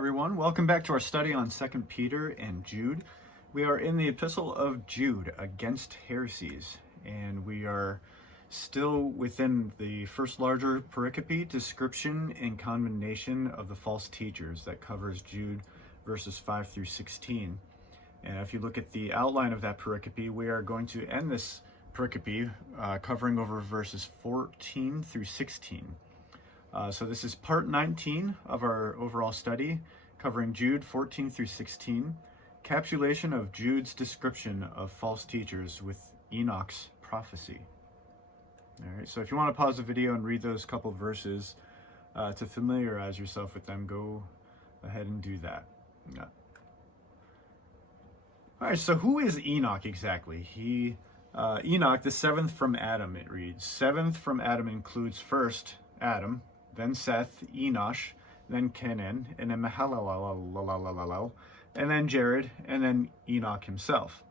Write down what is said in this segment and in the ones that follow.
everyone, welcome back to our study on 2 Peter and Jude. We are in the epistle of Jude, Against Heresies, and we are still within the first larger pericope, description and condemnation of the false teachers, that covers Jude verses 5 through 16. And if you look at the outline of that pericope, we are going to end this pericope covering over verses 14 through 16. So this is part 19 of our overall study, covering Jude 14 through 16, capsulation of Jude's description of false teachers with Enoch's prophecy. All right, so if you want to pause the video and read those couple verses to familiarize yourself with them, go ahead and do that. Yeah. All right, so who is Enoch exactly? Enoch, the seventh from Adam, it reads. Seventh from Adam includes first Adam, then Seth, Enosh, then Kenan, and then Mahalalel, and then Jared, and then Enoch himself.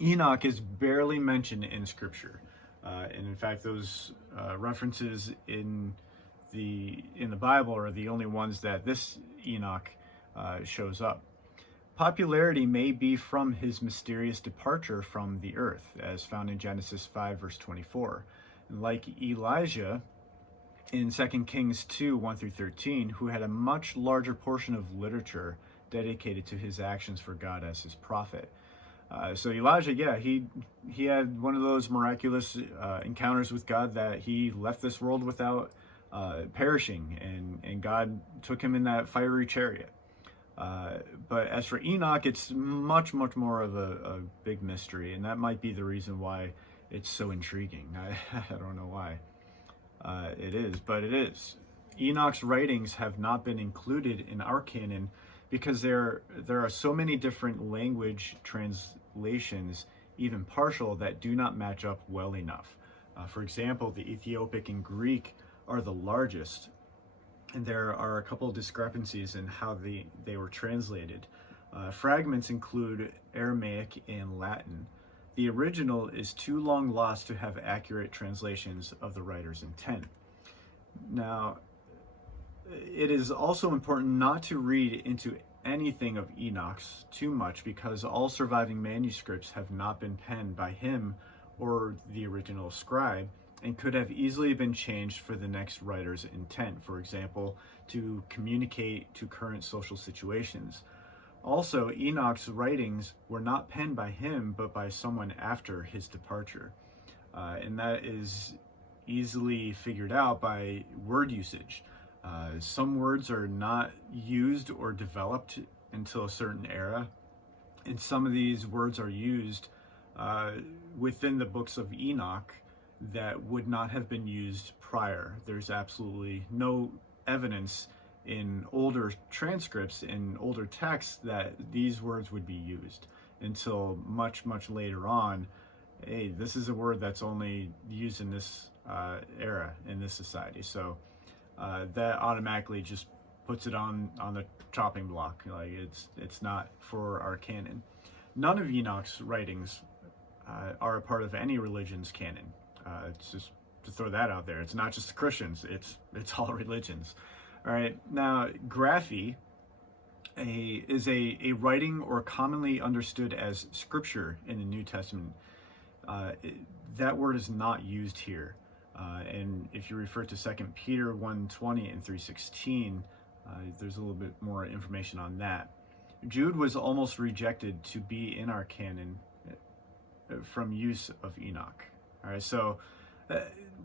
Enoch is barely mentioned in Scripture, and in fact, those references in the Bible are the only ones that this Enoch shows up. Popularity may be from his mysterious departure from the earth, as found in Genesis 5, verse 24. And like Elijah in 2 Kings 2, 1 through 13, who had a much larger portion of literature dedicated to his actions for God as his prophet. So Elijah, he had one of those miraculous encounters with God that he left this world without perishing, and God took him in that fiery chariot. But as for Enoch, it's much more of a big mystery, and that might be the reason why it's so intriguing. I don't know why. It is, but it is. Enoch's writings have not been included in our canon because there are so many different language translations, even partial, that do not match up well enough. For example, the Ethiopic and Greek are the largest, and there are a couple of discrepancies in how they were translated. Fragments include Aramaic and Latin. The original is too long lost to have accurate translations of the writer's intent. Now, it is also important not to read into anything of Enoch's too much, because all surviving manuscripts have not been penned by him or the original scribe, and could have easily been changed for the next writer's intent, for example, to communicate to current social situations. Also, Enoch's writings were not penned by him, but by someone after his departure. And that is easily figured out by word usage. Some words are not used or developed until a certain era, and some of these words are used within the books of Enoch that would not have been used prior. There's absolutely no evidence in older transcripts, in older texts, that these words would be used until much later on. Hey, this is a word that's only used in this era, in this society. So that automatically just puts it on the chopping block. Like it's not for our canon. None of Enoch's writings are a part of any religion's canon. It's just to throw that out there. It's not just the Christians. It's all religions. All right. Now, graphy is a writing, or commonly understood as scripture in the New Testament. That word is not used here. And if you refer to 2 Peter 1:20 and 3:16, there's a little bit more information on that. Jude was almost rejected to be in our canon from use of Enoch. All right, so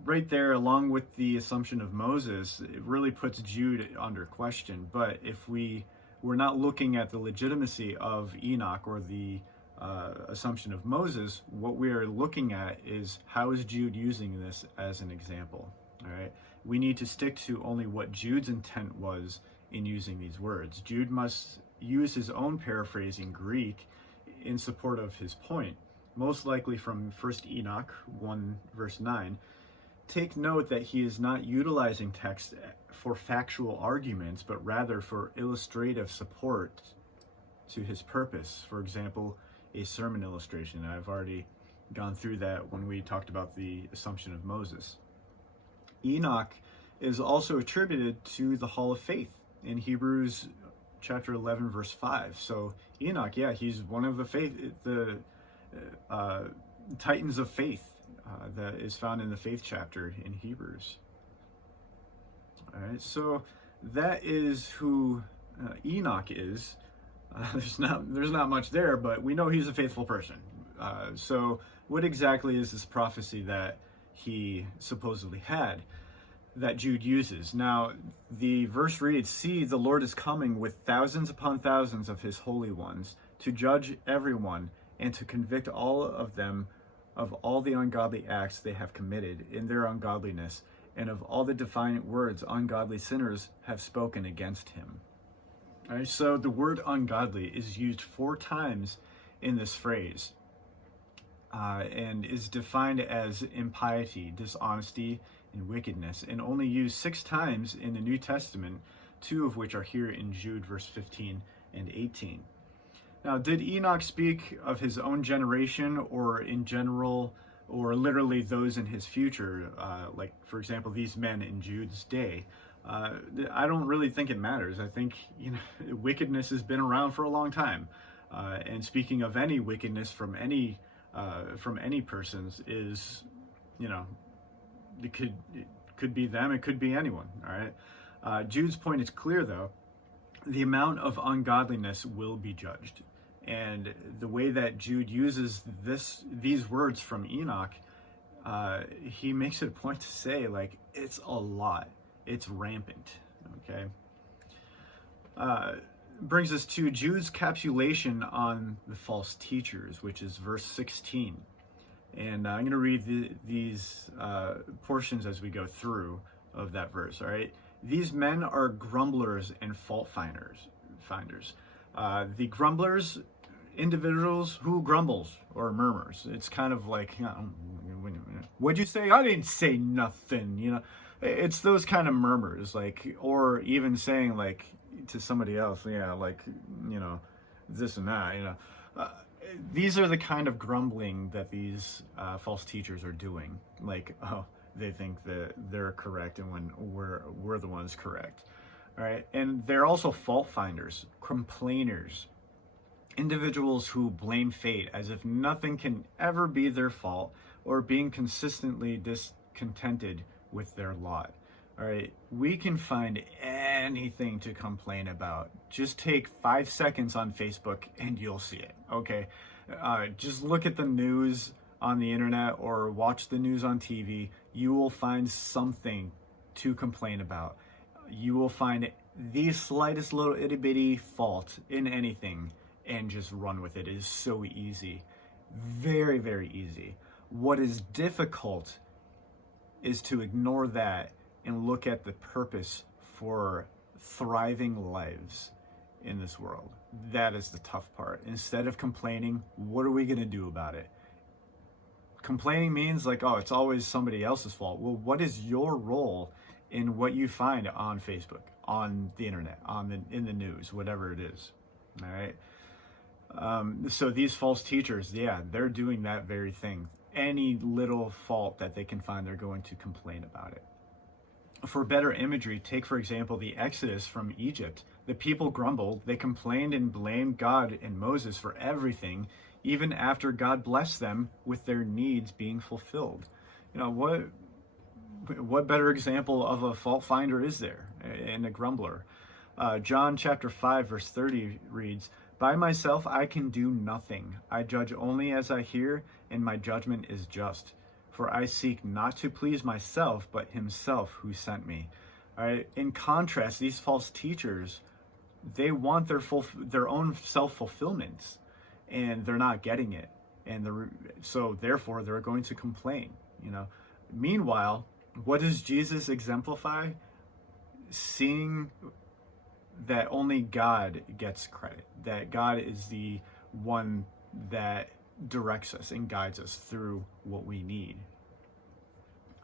right there, along with the assumption of Moses, it really puts Jude under question. But if we're not looking at the legitimacy of Enoch or the assumption of Moses, what we are looking at is, how is Jude using this as an example? All right, we need to stick to only what Jude's intent was in using these words. Jude must use his own paraphrasing Greek in support of his point, most likely from 1 Enoch 1 verse 9. Take note that he is not utilizing text for factual arguments, but rather for illustrative support to his purpose. For example, a sermon illustration. I've already gone through that when we talked about the assumption of Moses. Enoch is also attributed to the Hall of Faith in Hebrews chapter 11, verse 5. So Enoch, yeah, he's one of the titans of faith that is found in the faith chapter in Hebrews. All right, so that is who Enoch is. There's not much there, but we know he's a faithful person. So what exactly is this prophecy that he supposedly had that Jude uses? Now, the verse reads, "See, the Lord is coming with thousands upon thousands of his holy ones to judge everyone and to convict all of them of all the ungodly acts they have committed in their ungodliness and of all the defiant words ungodly sinners have spoken against him." All right, so the word ungodly is used 4 times in this phrase and is defined as impiety, dishonesty, and wickedness, and only used 6 times in the New Testament, 2 of which are here in Jude, verse 15 and 18. Now, did Enoch speak of his own generation or in general, or literally those in his future, like, for example, these men in Jude's day? I don't really think it matters. I think, wickedness has been around for a long time. And speaking of any wickedness from any persons is, it could be them, it could be anyone. All right. Jude's point is clear, though. The amount of ungodliness will be judged. And the way that Jude uses these words from Enoch, he makes it a point to say, like, it's a lot. It's rampant. Okay. Brings us to Jude's capsulation on the false teachers, which is verse 16. And I'm going to read these portions as we go through of that verse. All right. These men are grumblers and fault finders. The grumblers, individuals who grumbles or murmurs. It's kind of like, what'd you say? I didn't say nothing. It's those kind of murmurs, like, or even saying, like, to somebody else, this and that. These are the kind of grumbling that these false teachers are doing. Like, they think that they're correct, and when we're the ones correct. All right, and they're also fault finders, complainers, individuals who blame fate as if nothing can ever be their fault, or being consistently discontented with their lot. All right, we can find anything to complain about. Just take 5 seconds on Facebook and you'll see it. Okay, just look at the news on the internet or watch the news on TV. You will find something to complain about. You will find the slightest little itty bitty fault in anything and just run with it. It is so easy. Very, very easy. What is difficult is to ignore that and look at the purpose for thriving lives in this world. That is the tough part. Instead of complaining, what are we going to do about it? Complaining means like, it's always somebody else's fault. Well, what is your role in what you find on Facebook, on the internet, in the news, whatever it is? All right. So these false teachers, they're doing that very thing. Any little fault that they can find, they're going to complain about it. For better imagery, take, for example, the Exodus from Egypt. The people grumbled, they complained and blamed God and Moses for everything, even after God blessed them with their needs being fulfilled. What better example of a fault finder is there and a grumbler? John chapter 5, verse 30 reads, "By myself I can do nothing. I judge only as I hear, and my judgment is just. For I seek not to please myself, but himself who sent me." All right. In contrast, these false teachers, they want their own self-fulfillment, and they're not getting it. And so therefore they're going to complain. Meanwhile, what does Jesus exemplify? Seeing that only God gets credit, that God is the one that directs us and guides us through what we need.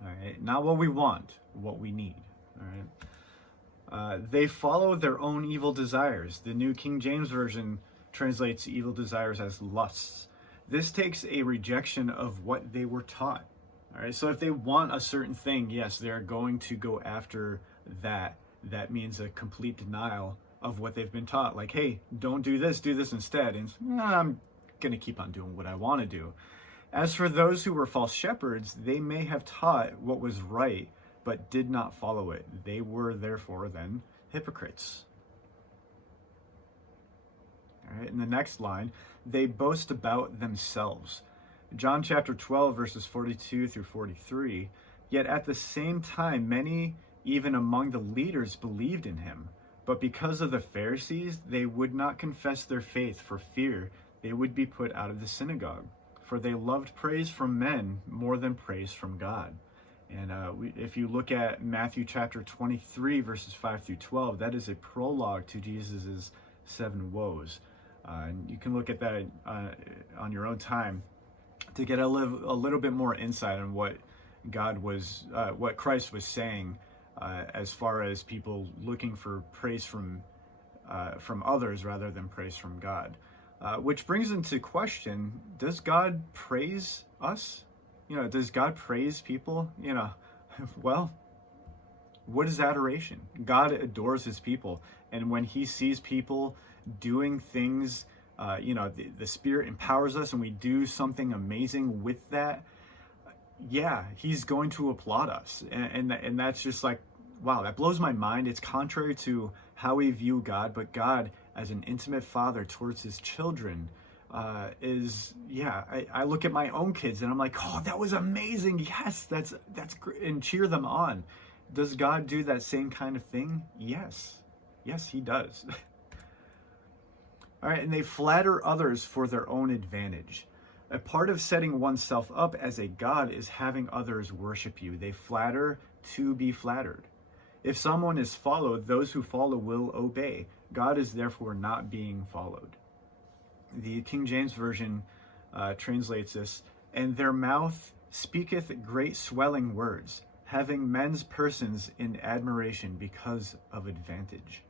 All right, not what we want, what we need. All right. They follow their own evil desires. The New King James Version translates evil desires as lusts. This takes a rejection of what they were taught. All right, so if they want a certain thing, yes, they're going to go after that. That means a complete denial of what they've been taught. Like, hey, don't do this instead. And I'm going to keep on doing what I want to do. As for those who were false shepherds, they may have taught what was right, but did not follow it. They were therefore then hypocrites. All right, in the next line, they boast about themselves. John chapter 12, verses 42 through 43. Yet at the same time, many, even among the leaders, believed in him. But because of the Pharisees, they would not confess their faith for fear they would be put out of the synagogue. For they loved praise from men more than praise from God. And if you look at Matthew chapter 23, verses 5 through 12, that is a prologue to Jesus's 7 woes. And you can look at that on your own time to get a little bit more insight on what what Christ was saying as far as people looking for praise from others rather than praise from God. Which brings into question, does God praise us? Does God praise people? Well, what is adoration? God adores his people. And when he sees people doing things, the Spirit empowers us and we do something amazing with that, yeah, he's going to applaud us. And that's just like, wow, that blows my mind. It's contrary to how we view God, but God, as an intimate father towards his children, I look at my own kids and I'm like, oh, that was amazing. Yes, that's great, and cheer them on. Does God do that same kind of thing? Yes, he does. All right, and they flatter others for their own advantage. A part of setting oneself up as a god is having others worship you. They flatter to be flattered. If someone is followed, those who follow will obey. God is therefore not being followed. The King James Version translates this, and their mouth speaketh great swelling words, having men's persons in admiration because of advantage.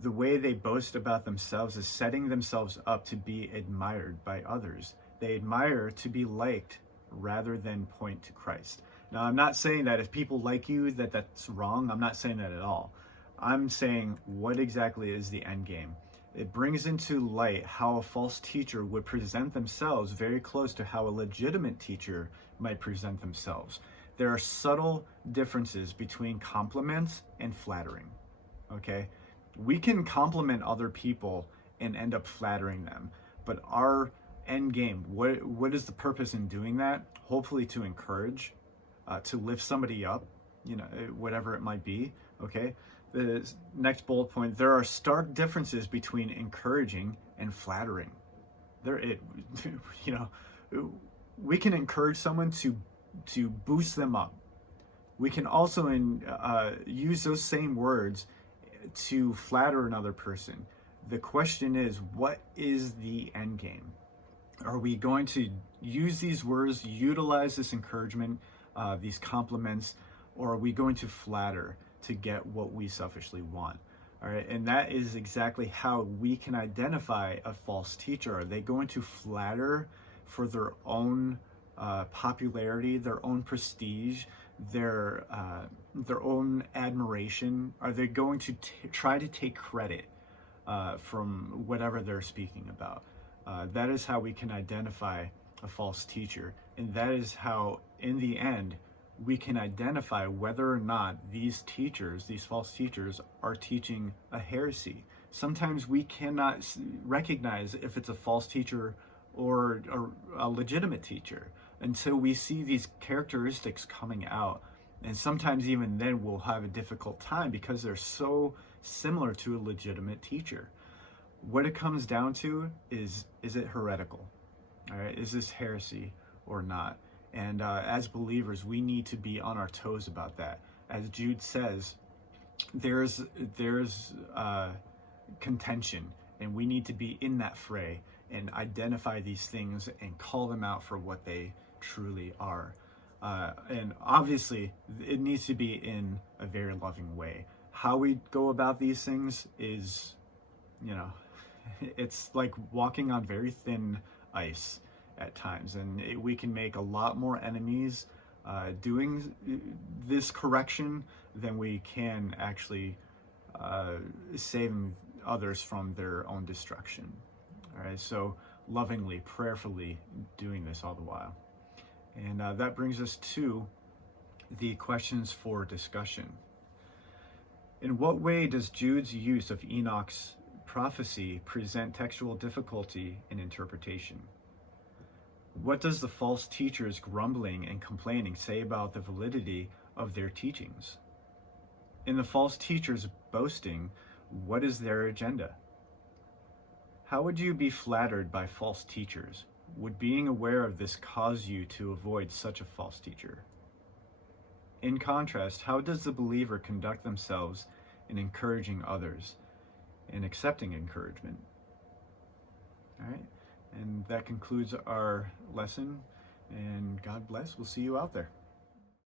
The way they boast about themselves is setting themselves up to be admired by others. They admire to be liked rather than point to Christ. Now, I'm not saying that if people like you, that's wrong. I'm not saying that at all. I'm saying, what exactly is the end game? It brings into light how a false teacher would present themselves very close to how a legitimate teacher might present themselves. There are subtle differences between compliments and flattering, okay? We can compliment other people and end up flattering them, but our end game, what is the purpose in doing that? Hopefully to encourage, to lift somebody up, whatever it might be, okay? The next bullet point, there are stark differences between encouraging and flattering. We can encourage someone to boost them up. We can also use those same words to flatter another person. The question is, what is the end game? Are we going to use these words, utilize this encouragement, these compliments, or are we going to flatter to get what we selfishly want? All right, and that is exactly how we can identify a false teacher. Are they going to flatter for their own popularity, their own prestige, their own admiration? Are they going to try to take credit from whatever they're speaking about? That is how we can identify a false teacher, and that is how, in the end, we can identify whether or not these false teachers, are teaching a heresy. Sometimes we cannot recognize if it's a false teacher or a legitimate teacher until we see these characteristics coming out. And sometimes even then we'll have a difficult time because they're so similar to a legitimate teacher. What it comes down to is it heretical? All right, is this heresy or not? And as believers, we need to be on our toes about that. As Jude says, there's contention, and we need to be in that fray and identify these things and call them out for what they truly are. And obviously, it needs to be in a very loving way. How we go about these things is, it's like walking on very thin ice at times, and we can make a lot more enemies doing this correction than we can actually saving others from their own destruction. All right, so lovingly, prayerfully doing this all the while. And that brings us to the questions for discussion. In what way does Jude's use of Enoch's prophecy present textual difficulty in interpretation? What does the false teacher's grumbling and complaining say about the validity of their teachings? In the false teacher's boasting, what is their agenda? How would you be flattered by false teachers? Would being aware of this cause you to avoid such a false teacher? In contrast, how does the believer conduct themselves in encouraging others and accepting encouragement? All right, and that concludes our lesson, and God bless. We'll see you out there.